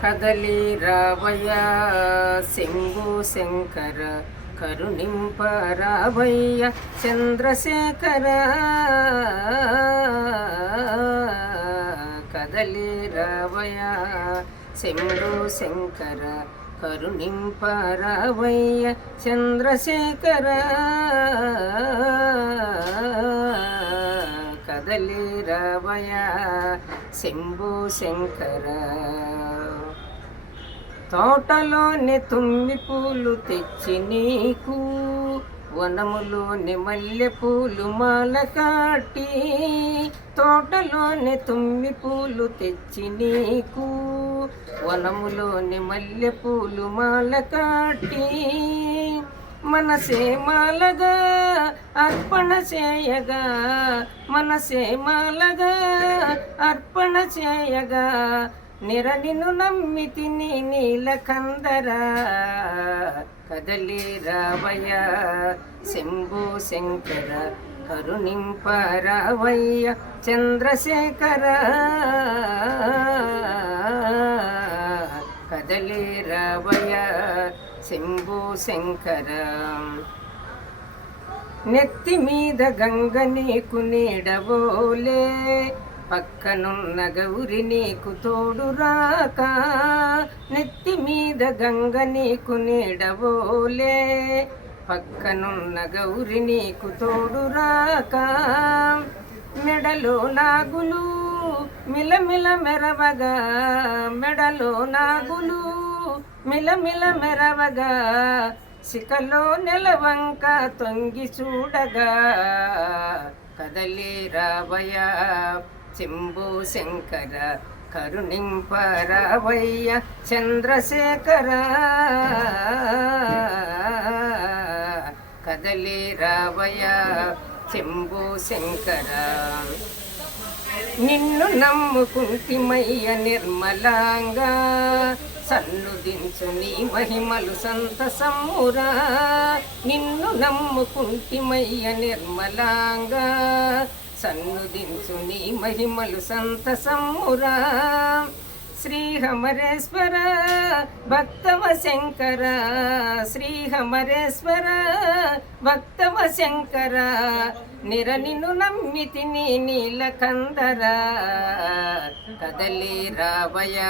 కదలి రావయ్య శంభు శంకర కరుణింప రావయ్య చంద్రశేఖర కదలి రావయ్య శంభు శంకర కరుణింప రావయ్య చంద్రశేఖర కదలి రావయ్య శంభు శంకర తోటలోని తుమ్మి పూలు తెచ్చి నీకు వనములోని మల్లె పూలు మాల కాటి తోటలోని తుమ్మి పూలు తెచ్చి నీకు వనములోని మల్లె పూలు మాల కాటి మనసే మాలగా అర్పణ చేయగా మనసే మాలగా అర్పణ చేయగా నిరనిను నమ్మితిని నీలకందర కదలి రావయ్య శంభు శంకర కరుణింప రావయ్య చంద్రశేఖర కదలి రావయ్య శంభు శంకర నెత్తి మీద గంగ నీకు నీడవోలే పక్కనున్న గౌరి నీకు తోడు రాక నెత్తి మీద గంగ నీకు నీడవోలే పక్కనున్న గౌరి నీకు తోడు రాక మెడలో నాగులు మిలమిల మెరవగా మెడలో నాగులు మిలమిల మెరవగా శిఖలో నెలవంక తొంగి చూడగా కదలి రావయ్య శంభు శంకర కరుణింప రావయ్య చంద్రశేఖర కదలి రావయ్య శంభు శంకర నిన్ను నమ్ముకుంటిమయ్య నిర్మలాంగా సన్నుదించు నీ మహిమలు సంతసమురా నిన్ను నమ్ముకుంటిమయ్య నిర్మలాంగా సన్నుదించు నీ మహిమలు సంతసమురా శ్రీహమరేశ్వర భక్తవ శంకర శ్రీహమరేశ్వర భక్తవ శంకర నిరనిను నమ్మితిని నీలకందర కదలి రావయ్య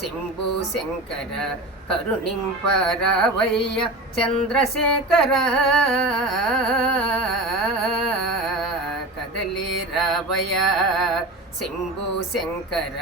శంభు శంకర కరుణింప రావయ్య చంద్రశేఖర కదలి రావయ్య శంభు శంకర